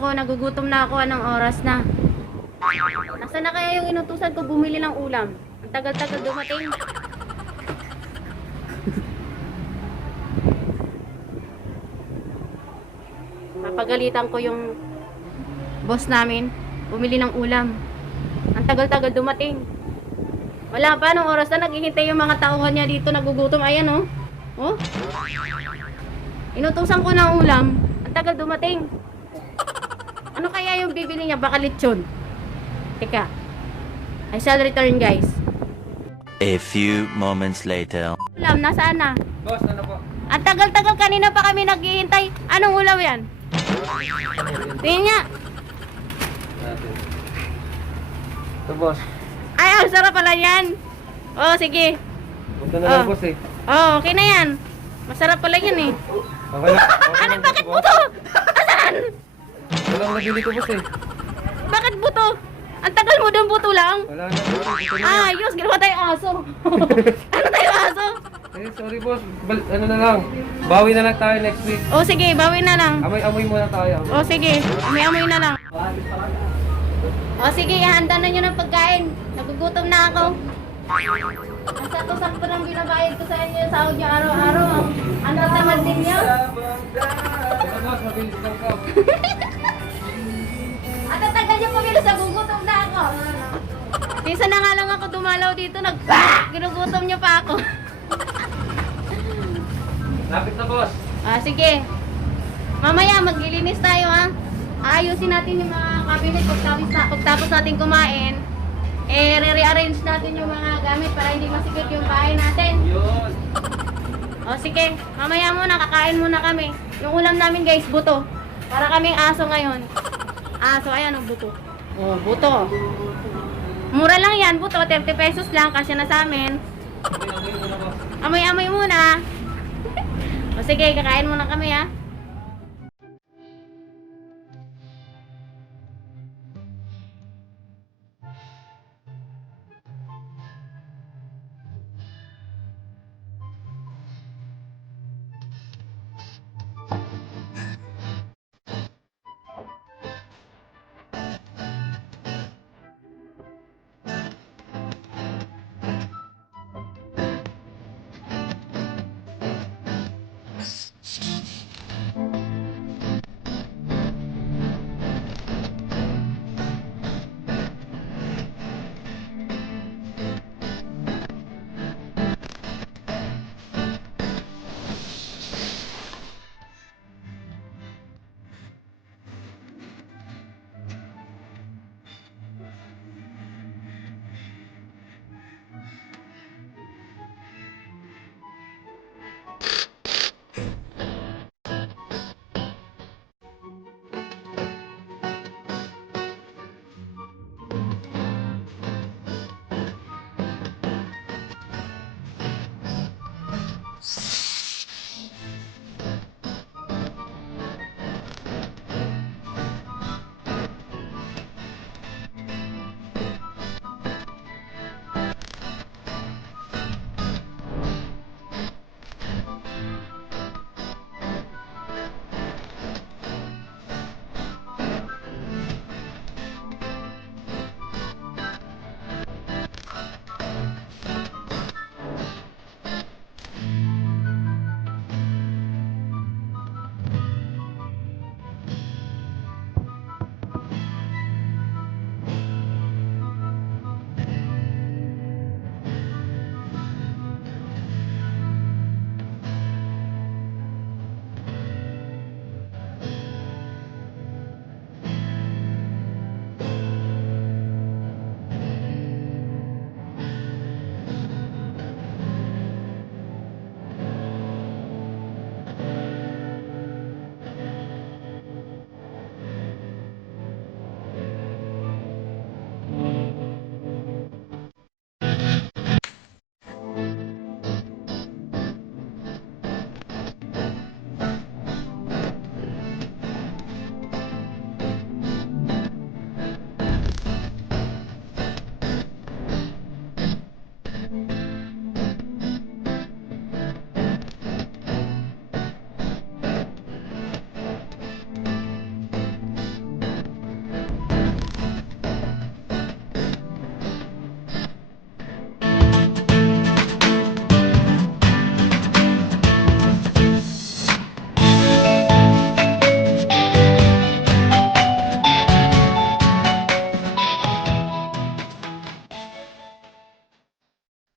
ako, nagugutom na ako, anong oras na? Nasaan na kaya yung inutusan ko bumili ng ulam? Ang tagal-tagal dumating. Papagalitan ko yung boss namin, bumili ng ulam. Ang tagal-tagal dumating. Wala pa, anong oras na naghihintay yung mga tauhan niya dito, nagugutom. Ayan oh. Oh. Inutusan ko ng ulam, ang tagal dumating. Ano kaya yung bibili niya? Baka lechon. Teka. I shall return, guys. A few moments later. Ulam, nasaan na? Boss, ano po? Ang tagal-tagal, kanina pa kami naghihintay. Anong ulam yan? Tingin nga. Natin. Ito, boss. Ay, ang sarap pala yan. Oh, sige. Punta na lang, boss eh. Oh, okay na yan. Masarap pala yan eh. Okay na. Ano, bakit buto? Asan? Walang nabili ko, boss eh. Bakit buto? Ang tagal mo doon, buto lang. Wala na, boss. Ito na yan. Ayos, ginawa tayo aso. Ano tayo aso? Eh, sorry, boss. Ano na lang. Bawi na lang tayo next week. Oh, sige, bawi na lang. Amoy-amoy muna tayo. Oh, sige, amoy-amoy na lang. Oh, sige, ihanda na nyo ng pagkain. Nagugutom na ako. Ang sakto-sakto ng binabayad ko sa inyo sa audio araw-araw. Ang tatamad ninyo. Ito, boss. Mabilis lang po. At tatagal nyo pumilo sa gugutom na ako. Minsan na nga lang ako dumalaw dito, ginugutom nyo pa ako. Lapit na, boss. Ah, sige. Mamaya maglilinis tayo ha. Ayusin natin yung mga cabinet pagtapos natin kumain. Re-rearrange natin yung mga gamit para hindi masikip yung bahay natin. Yun. O sige, mamaya muna, kakain muna kami. Yung ulam namin guys, buto. Para kaming aso ngayon. Aso, ayan ang buto. Oh, buto. Mura lang yan, buto. 30 pesos lang, kasya na sa amin. Amoy-amoy muna. O sige, kakain muna kami ha.